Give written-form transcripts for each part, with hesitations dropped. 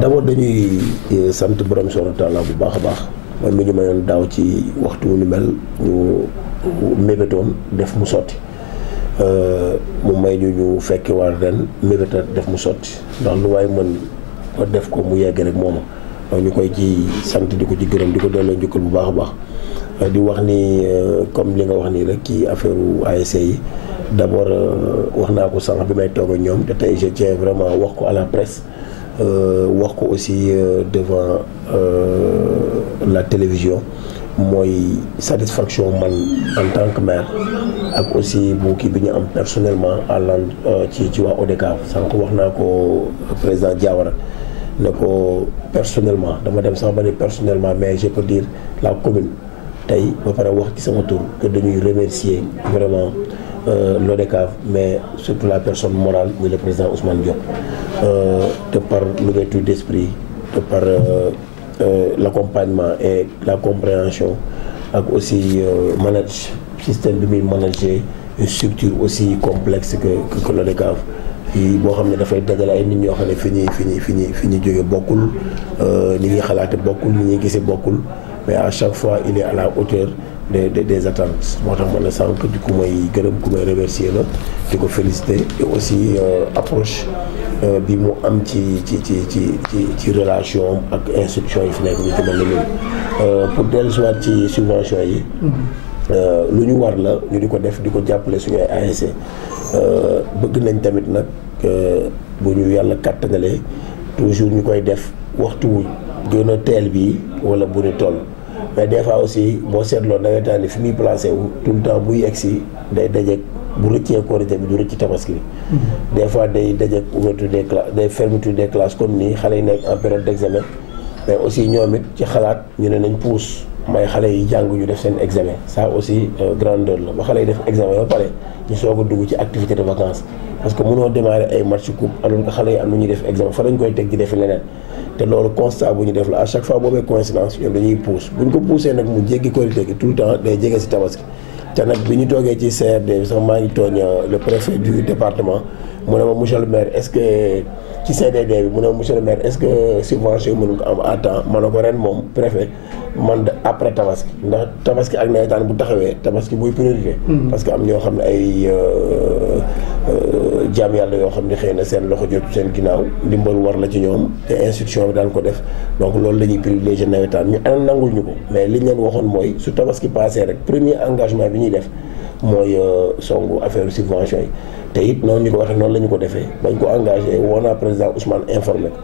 d'abord dañuy sant borom subhanahu wa taala bu baax a baax moom mi ñu mayoon daaw ci waxtu ni mel ñu mébétoon def mu sotti mu may ñu fekki war ren mébéta def mu sotti ndax lu waay mën ko def ko mu yegg rek mooma donc ñu koy ci sant di ko ci gërëm di ko delloo njukkal bu baax a baax di wax ni comme li nga wax nii rek ci affaire ASC yi d'abord wax naa ko sànq bi may toog ak ñoom te tey je tiens vraiment wax ko à la presse wax ko aussi devant la télévision mooy satisfaction man en tant que maire ak aussi bu kii bi ñu am personnellement à ci waa ODCAV sànq wax naa ko président Diawara ne ko personnellement dama dem sax ba ne personnellement mais je peux dire la commune tey ba pare wax ci sama tour que dañuy remercier vraiment l'ODCAV mais surtout la personne morale muy le président Ousmane Diop de par l'ouverture d'esprit de par l'accompagnement et la compréhension ak aussi système bi muy manager une structure aussi complexe que l'ODCAV yi boo xam ne dafay dajale ay nit ñoo xam ne fi ñuy jóge bokkul ni ñuy xalaate bokkul ni ñuy gisee bokkul mais à chaque fois il est à la hauteur des attentes moo tax ma ne sànq di ku may gërëm ku may remercier la di ko féliciter et aussi approche bi mu am ci relation ak institution yi fi nekk ñu ci mel ni pour dellusiwaat ci subvention yi lu ñu war la ñu di ko def di ko jàppale suñu ay ASC bëgg nañ tamit nag bu ñu yàlla kàttanalee toujours ñu koy def waxtu wu gën a teel bii wala bu ñu toll mais des fois aussi boo seetloo nawetaan ni fi muy placé wu tout le temps buy egsi day dajeeg bu rëccee korité bi du rëcc tabaski bi des fois day dajeeg ouverture des classes day fermeture des classes comme nii xale yi nekk en période d'examen mais aussi ñoom it ci xalaat ñu ne nañ pousse may xale yi jàng ñu def seen examen ça aussi grandeur la ba xale yi def examen ba pare ñu soog a dugg ci activité de vacances parce que mënoo démarrer ay match coupe alors que xale yi am na ñuy def examen fa lañ koy teg di def leneen te loolu constat bu ñu def la à chaque fois boobee coïncidence ñoom dañuy pousse bu ñu ko poussé nag mu jéggi korité gi tout le temps day jege si tabaski te nag bi ñu toogee ci CRD bi sax maa ngi tooñ le préfet du département mu ne ma monsieur le maire est-ce que ci CDD bi mu ne ma monsieur le maire est-ce que subvention yi mënu ko am à temps ma ne ko ren moom préfet man de après tabaski ndax tabaski ak nawetaan bu taxawee tabaski muy priorité parce que am ñoo xam ne ay jaam yàlla yoo xam ne xëy na seen loxo jot seen ginnaaw ndimbal war la ci ñoom te institution bi daan ko def donc loolu la ñuy privilégié nawetaan ñu ana nangul ñu ko mais liñ leen waxoon mooy su tabaski passé rek premier engagement bi ñuy def mooy songu affaire subvention yi te it noonu ñu ko waxee noonu la ñu ko defee bañ ko engagé woo naa président Ousmane informé ko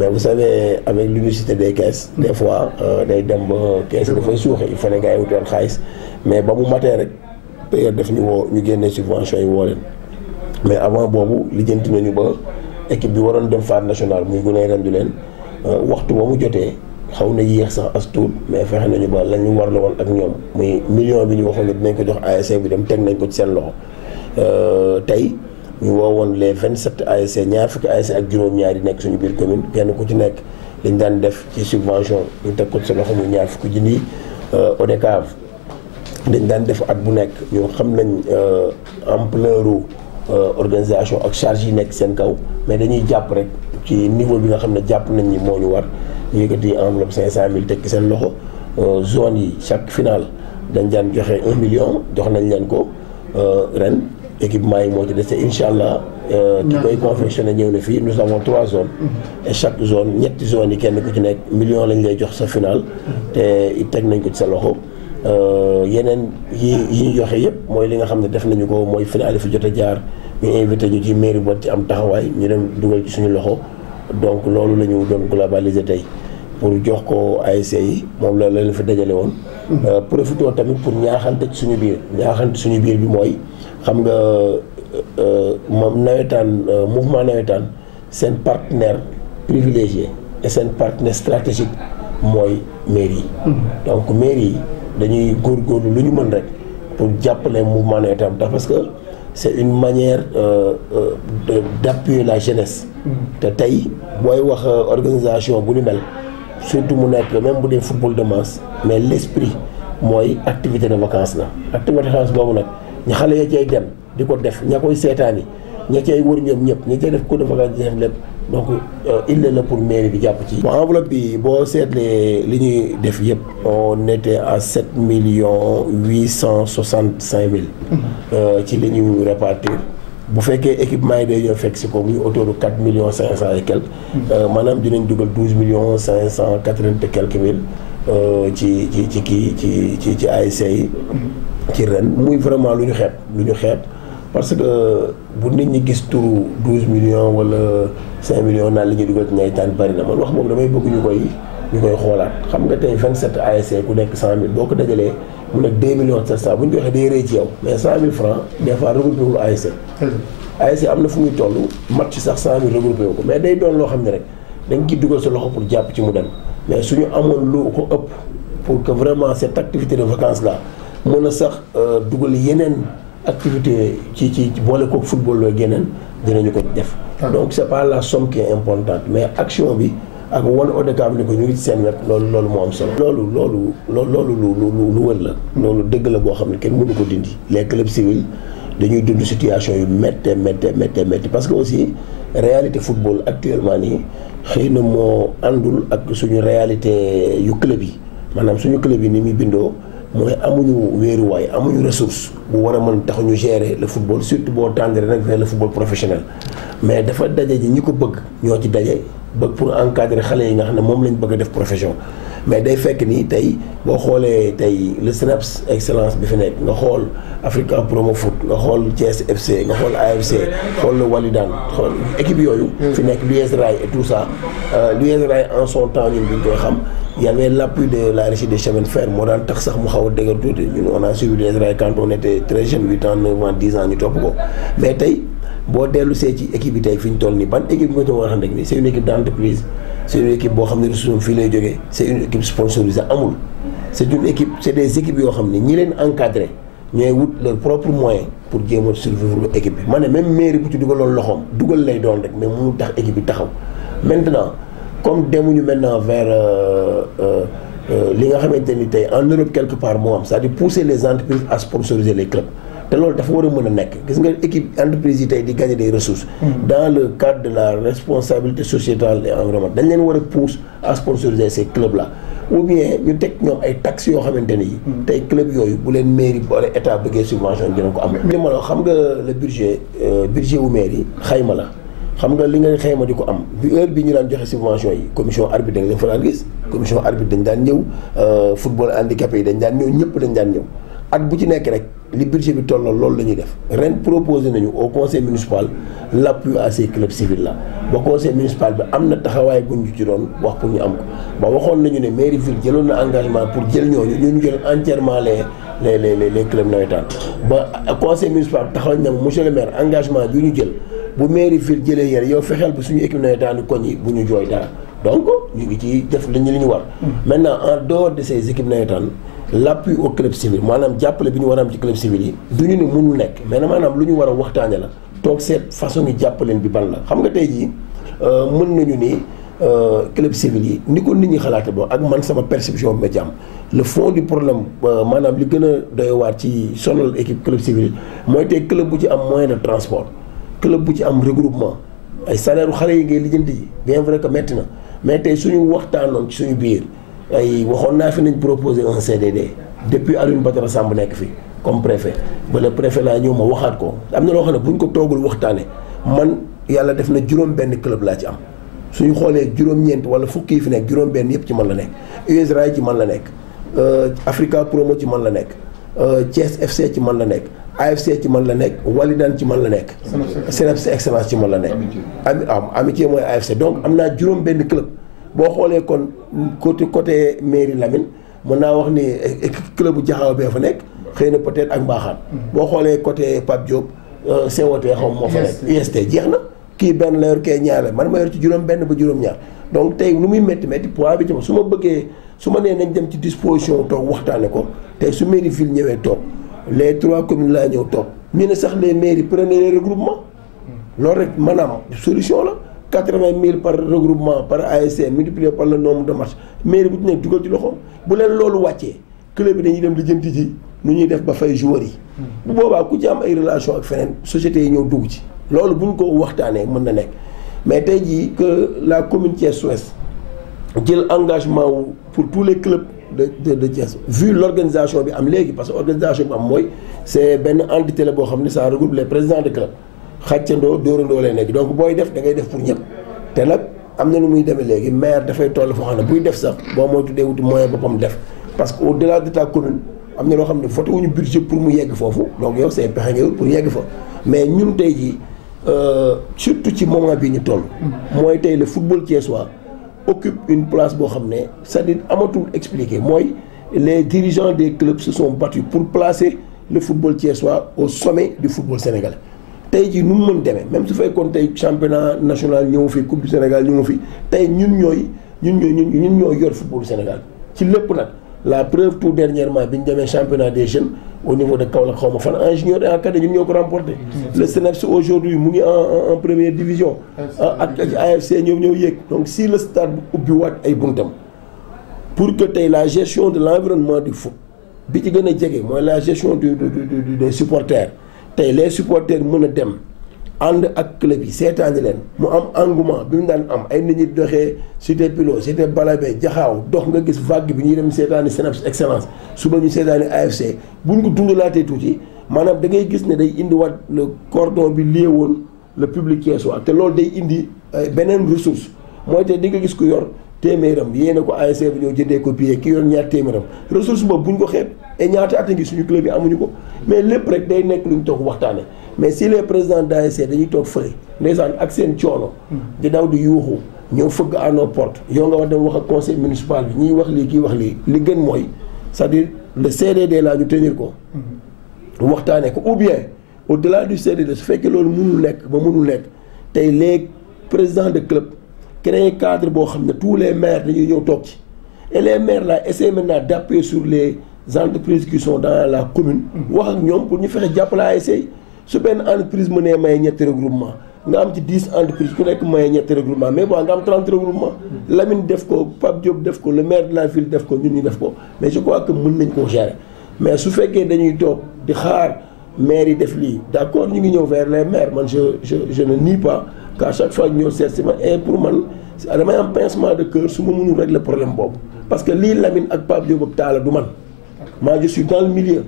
mais vous savez avec l'unicité des caisses des fois day dem ba caisse yi dafay suuxe il fallait gars yi wutoon xaalis mais ba mu matee rek période def ñu woo ñu génnee subvention yi woo leen mais avant boobu lijjanti nañu ba équipe bi waroon dem phase nationale muy gunóor ren du leen waxtu ba mu jotee xaw na yéex sax as tuut mais fexe nañu ba la ñu war la woon ak ñoom muy million bi ñu waxoon ne dinañ ko jox ASC bi dem teg nañ ko ci seen loxo tey ñu woowoon les 27 ASC ñaar fukki ASC ak juróom-ñaar yi nekk suñu biir commune kenn ku ci nekk liñ daan def ci subvention ñu teg ko ci sa loxo muy ñaar fukki junni ODCAV dañ daan def at bu nekk ñu xam nañ ampleur organisation ak charge yi nekk seen kaw mais dañuy jàpp rek ci niveau bi nga xam ne jàpp nañ ni moo ñu war ñu yëkkati enveloppe 500000 teg ci seen loxo zone yi chaque finale dañ daan joxe 1 million jox nañ leen ko ren équipement yi moo ci dese incha allah. ki koy confectionné ñëw na fii nous avons 3 zones. et chaque zone ñetti zones yi kenn ku ci nekk million lañ lay jox sa final. te teg nañ ko ci sa loxo. yeneen yi ñu joxe yëpp mooy li nga xam ne def nañu ko mooy final fi jot a jaar ñu invité ñu ci mairie ba ci am taxawaay ñu dem dugal ci suñu loxo donc loolu la ñu doon globaliser tey pour jox ko ASC yi moom la leen fi dajale woon. profité tamit pour ñaaxante ci suñu biir bi mooy xam nga moom nawetaan mouvement nawetaan seen partenaire privilégié et seen partenaire stratégique mooy mairie yi. donc mairie yi. dañuy góorgóorlu lu ñu mën rek pour jàppale mouvement nawetaan tax parce que c'est une manière d'appuyer la jeunesse. te tey booy wax organisation bu ni mel surtout mu nekk même bu dee football de masse mais l'esprit mooy activité de vacances la. activité de vacances boobu nag ña xale ya cay dem di ko def ña koy seetaani ña cay wër ñoom ñëpp ña cay def cours de vacances di def lépp donc il la pour mairie bi jàpp ci. bon enveloppe bi boo seetlee li ñuy def yëpp on était à 7,865,000. ci li ñuy répartir. bu fekkee équipement yi day ñëw fekk si ko muy autour de 4,500,000 et quelques. maanaam dinañ dugal 12,580 et quelques mille ci ASC yi. ci ren muy vraiment lu ñu xeeb parce que bu nit ñi gis turu 12 millions wala 5 millions naan li ñuy dugal ci nawetaan bari na man wax boobu damay bëgg ñu koy xoolaat xam nga tey 27 ASC ku nekk 100 000 boo ko dajalee mu nekk 2 millions 700 bu ñu ko waxee day rëy ci yow mais 100 000 francs des fois regroupé wul ASC. ASC am na fu muy toll match sax 100 000 regroupé wu ko mais day doon loo xam ne rek da nga ciy dugal sa loxo pour jàpp ci mu dem mais suñu amoon lu ko ëpp pour que vraiment cette activité de vacances là mën a sax dugal yeneen activité ci boole kook football looy geneen dinañu ko def. donc c'est pas la somme qui est importante mais action bi ak wan ODCAV ni ko ñu ngi ci seen wet loolu moo am solo. loolu lu wër la. loolu dëgg la boo xam ne kenn mënu ko dindi. les clubs civils dañuy dund situation yu méttee parce que aussi réalité football actuellement nii xëy na moo àndul ak suñu réalité yu club yi maanaam suñu club yi ni muy bindoo. mooy amuñu wéeruwaay amuñu ressource bu war a mën tax ñu gérer le football surtout boo tendre nag vers le football professionnel mais dafa daje ji ñi ko bëgg ñoo ci daje bëgg pour encadrer xale yi nga xam ne moom lañ bëgg a def profession mais day fekk ni tey boo xoolee tey le SNEPS excellence bi fi nekk nga xool Africa Promo Foot nga xool Thiès FC nga xool AFC xool le Walidane xool équipe yooyu fi nekk l'US Rail et tout ça l'US Rail en son temps ñun bi ñu koy xam il y avait l'appui de la régie des chemins de fer moo daan tax sax mu xaw a dëgër tuuti ñun on a suivi l'US Rail quand on était très jeune 8 ans 9 ans 10 ans ñu topp ko mais tey boo dellu see ci équipe yi tey fi ñu toll nii ban équipe nga ci war a xam ne c'est une équipe d'entreprise c'est une équipe boo xam ne ressource fii lay jógee c'est une équipe sponsorisée amul c'est une équipe c'est des équipes yoo xam ne ñi leen encadré ñooy wut leur propre moyen pour jéem a survivre équipe bi ma ne même mairie bu ci dugaloon loxoom dugal lay doon rek mais mu tax équipe bi taxaw maintenant comme demuñu maintenant vers li nga xamante ni tey en Europe quelque part moo am c'est-à-dire pousser les entreprises à sponsoriser les clubs te loolu dafa war a mën a nekk gis nga équipe entreprise yi tey di gagner des ressources dans le cadre de la responsabilité sociétale et environnementale dañ leen war a pousser à sponsoriser ces clubs là ou bien ñu teg ñoom ay taxes yoo xamante ni tey club yooyu bu leen mairie wala état bëggee subvention dina ko am li ma la xam nga le budget wu mairie xayma la xam nga li nga xayma di ko am bi heure bi ñu daan joxe subvention yi commission arbitre dañ leen fa daan gis commission arbitre dañ daan ñëw football handicapé yi dañ daan ñëw ñëpp dañ daan ñëw at bu ci nekk rek li budget bi tolloo loolu la ñuy def ren proposé nañu au conseil municipal l'appui à ces clubs civils là ba conseil municipal bi am na taxawaay bu ñu ci doon wax pour ñu am ko ba waxoon nañu ne mairie ville jëloon na engagement pour jël ñooñu ñu jël entièrement les clubs nawetaan ba conseil municipal taxaw na monsieur le maire engagement bi ñu jël bu mairie ville jëlee yéen yow fexeel ba suñu équipe nawetaani koñ yi bu ñu jooy dara donc ñu ngi ci def li ñu war maintenant en dehors de ces équipes nawetaan l'appui au club civil maanaam jàppale bi ñu war a am ci club civil yi du ñu ne mënul nekk mais maanaam lu ñu war a waxtaane la toog seet façon yi jàppaleen bi ban la xam nga tey jii mën nañu ni club civil yi ni ko nit ñi xalaate bo ak man sama perception bi ma ci am le fond du problème maanaam li gën a doy waar ci sonal équipe club civil mooy tey club bu ci am moyen de transport club bu ci am regroupement ay salaire u xale yi ngay lijjanti ji bien vrai que métti na mais tey suñu waxtaanoon ci suñu biir ay waxoon naa fi nañ proposer un CDD depuis Alioune Badara Samb nekk fi comme préfet ba le préfet laa ñëw ma waxaat ko am na loo xam ne bu ñu ko toogul waxtaane man yàlla def na juróom benn club laa ci am suñu xoolee juróom-ñeent wala fukki yi fi nekk juróom benn yëpp ci man la nekk US Rail ci man la nekk Africa Promo ci man la nekk Thiès FC ci man la nekk AFC ci man la nekk Walidane ci man la nekk CNEPS excellence ci man la nekk amitié mooy AFC donc am naa juróom benn club boo xoolee kon côté mairie Lamine mën naa wax ni club bu Jaxaaw bee fa nekk xëy na peut-être ak Mbaaxaan boo xoolee côté Pape Diop COT xaw moo fa nekk UST jeex na kii benn la yor kee ñaar la man ma yor ci juróom benn ba juróom ñaar donc tey lu muy métti poids bi ci su ma bëggee su ma nee nañ dem ci disposition toog waxtaane ko tey su mairie ville ñëwee toog les 3 communes laa ñëw toog ñu ne sax les mairies prenaient les regroupements loolu rek maanaam solution la 80 000 par regroupement par ASC multiplié par le nombre de matchs mairie bu ci nekk dugal ci loxoom bu leen loolu wàccee club bi dañuy dem lijjanti ji nu ñuy def ba fay joueurs yi bu boobaa ku ci am ay relation ak feneen sociétés yi ñëw dugg ci loolu bu ñu ko waxtaanee mën na nekk mais tey jii que la commune Thiès Ouest jël engagement pour tous les clubs de Thiès vu l'organisation bi am léegi parce que organisation bi am mooy c'est benn entité la boo xam ne ça regroupe les présidents de club xàccandoo dóorandoo lay nekk donc booy def da ngay def pour ñëpp te nag am na nu muy demee léegi maire dafay toll foo xam ne buy def sax boo mooy tuddee wuti moyen boppam def parce que au delà de ta commune am na loo xam ne voté wuñu budget pour mu yegg foofu donc yow c'est pexe nga pour yegg fa mais ñun tey jii surtout ci moment bii ñu toll mooy tey le football thiessois occupe une place boo xam ne c'est-à-dire amatul expliqué mooy les dirigeants des clubs se sont battus pour placer le football thiessois au sommet du football sénégalais tey jii nu mu mën demee même su fekkoon tey championnat national ñëw fi coupe du Sénégal ñëw fi tey ñun ñoo yor football Sénégal ci lépp nag la preuve tout dernièrement bi ñu demee championnat des jeunes au niveau de Kaolack xaw ma fan en junior et en cadet ñun ñoo ko remporté. Le CNEPS aujourd'hui mu ngi en première division. ak AFC ñëw yéeg donc si le stade bu ubbiwaat ay buntam pour que tey la gestion de l'environnement du foot bi ci gën a jege mooy la gestion des supporters tey les supporters mën a dem ànd ak club yi seetaani leen mu am engouement bi mu daan am ay nit ñi doxee Cité Pilot Cité Balabé Jaxaaw dox nga gis vague bi ñuy dem seetaani CNEPS Excellence suba ñu seetaani AFC buñ ko dundalaatee tuuti maanaam da ngay gis ne day indiwaat le cordon bi lié woon le public thiessois te loolu day indi beneen ressource mooy te di nga gis ku yor téeméeram yéena ko ASC bi ñoo jëndee ko billet ki yor ñaar téeméeram ressource boobu buñ ko xeeb et ñaata at ngi suñu club yi amuñu ko mais lépp rek day nekk luñ toog waxtaane mais si les présidents d'ASC dañuy toog fële ndeysaan ak seen coono di daw di yuuxu ñëw fëgg à nos portes yow nga war dem wax ak conseil municipal bi ñuy wax lii kii wax lii li gën mooy c'est-à-dire le CDD la ñu tenir ko waxtaane ko ou bien au delà du CDD su fekkee loolu mënul nekk tey les présidents de club créer cadre boo xam ne tous les maires dañuy ñëw toog ci et les maires là essaient maintenant d'appuyer sur les entreprises qui sont dans la commune wax ak ñoom pour ñu fexe jàppale ASC su benn entreprise mënee maye ñetti regroupement nga am ci 10 entreprises ku nekk maye ñetti regroupement mais bon nga am 30 regroupement Lamine def ko Pape Diop def ko le maire de la ville def ko ñun ñu def ko mais je crois que mën nañ koo gérer mais su fekkee dañuy toog di xaar maires yi def lii d'accord ñu ngi ñëw vers les maires man je ne nie pas qu'à chaque fois ñëw seet si ma et pour man damay am pincement de cœur su ma mënul régler problème boobu parce que lii Lamine ak Pape Diop ak Talla du man je suis dans le milieu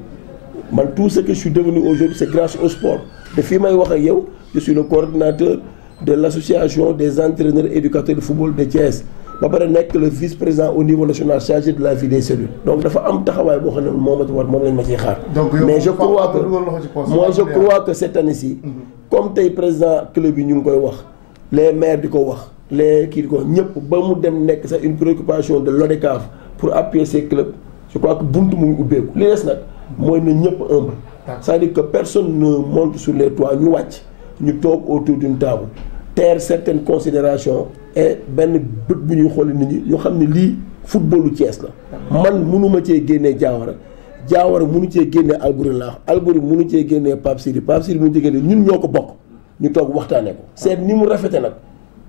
man tout ce que je suis devenu aujourd'hui c'est grâce au sport te fii may wax ak yow je suis le coordinateur de l'association des entraîneurs éducateurs de football de Thiès ba pare nekk le vice-président au niveau national chargé de la vie des cellules donc dafa am taxawaay boo xam ne moo ma ci war moom lañ ma ciy xaar mais je crois que cette année-ci comme tey président club yi ñu ngi koy wax les maires di ko wax les kii di ko ñëpp ba mu dem nekk sax une préoccupation de l'ODCAV pour appuyer ces clubs je crois que buntu mu ngi ubbeeku li des nag mooy na ñëpp humble c'est-à-dire que personne ne monte sur les toits ñu wàcc ñu toog autour d'une table taire certaines considérations et benn bët bu ñuy xooli nit ñi ñoo xam ne lii footballu Thiès la man mënuma cee génnee Diawara mënu cee génnee Albouri mënu cee génnee Pape Sidi mënu cee génnee ñun ñoo ko bokk ñu toog waxtaanee ko seet ni mu rafete nag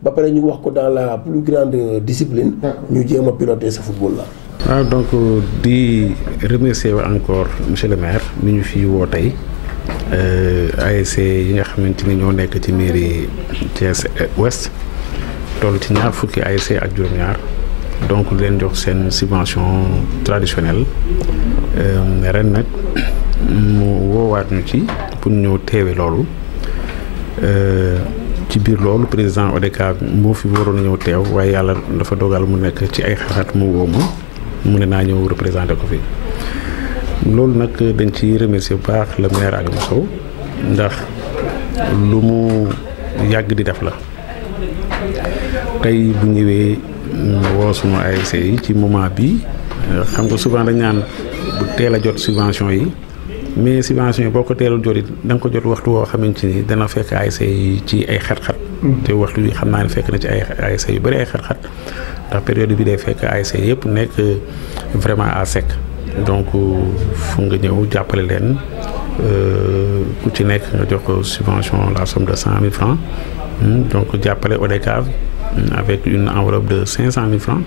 ba pare ñu wax ko dans la plus grande discipline ñu jéem a piloter ce football là. waaw donc di remercier encore monsieur le maire mi ñu fi woo tey ASC yi nga xamante ni ñoo nekk ci mairie Thiès Ouest toll ci ñaar fukki ASC ak juróom-ñaar donc leen jox seen subvention traditionnelle ren nag mu woowaat ñu ci pour ñëw teewe loolu ci biir loolu président ODCAV moo fi waroon a ñëw teew waaye yàlla dafa dogal mu nekk ci ay xalaat mu woo ma mu ne naa ñëw représenté ko fi loolu nag dañ ci remercier bu baax le maire Adama Sow ndax lu mu yàgg di def la tey bu ñëwee woo suma ASC yi ci moment bi xam nga souvent dañ naan bu teel a jot subvention yi mais subvention yi boo ko teelul jot it da nga ko jot waxtu woo xamante ni dana fekk ASC yi ci ay xat-xat te waxtu bi xam naa ne fekk na ci ay ASC yu bëri ay xat-xat ndax période bi day fekk ASC yëpp nekk vraiment à sec donc fu nga ñëw jàppale leen ku ci nekk nga jox ko subvention la somme de 100 000 francs donc jàppale ODCAV avec une enveloppe de 500 000 francs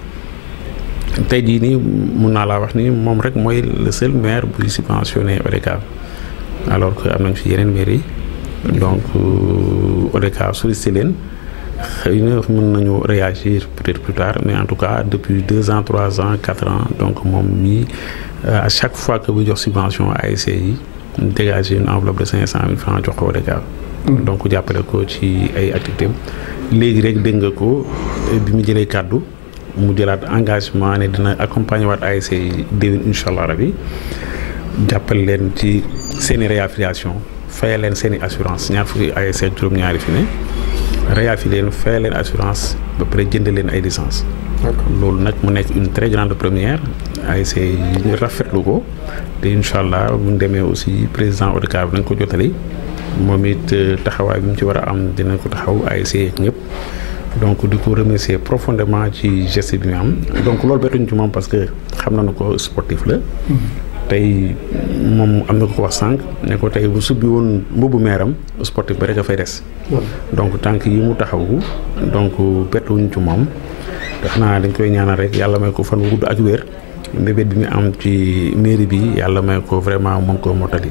tey jii nii mun naa laa wax ni moom rek mooy le seul maire buy subventionné ODCAV alors que am nañ fi yeneen mairie donc ODCAV sollicité leen xëy na mën nañu réagir peut-être plus tard mais en tout cas depuis 2 ans 3 ans 4 ans donc moom mii à chaque fois que bu jox subvention ASC yi dégager une enveloppe de 500 000 francs jox ko ODCAV. donc jàppale ko ci ay activités léegi rek dégg nga ko bi mu jëlee kàddu mu jëlaat engagement ne dina accompagner waat ASC yi déwén incha allah rabi jàppale leen ci seen i réaffiliation fayal leen seen i assurance ñaar fukki ASC ak juróom-ñaari fi ne réaffilier leen fayal leen assurance ba pare jënd leen ay licence loolu nag mu nekk une très grande première ASC yi ñu rafetlu ko te incha allah bu ñu demee aussi président ODCAV nañ ko jotali moom it taxawaay bi mu ci war a am dina ko taxaw ASC yeeg ñëpp donc di ko remercier profondément ci geste bi mu am donc loolu bettuñ ci moom parce que xam nañu ko sportif la tey moom am na ko wax sànq ne ko tey bu subbi woon mbubu meeram sportif ba rek a fay des donc tànk yi mu taxawu donc bettuñ ci moom def naa dañ koy ñaanal rek yàlla may ko fan wu gudd ak wér mbébét bi mu am ci mairie bi yàlla may ko vraiment mën koo mottali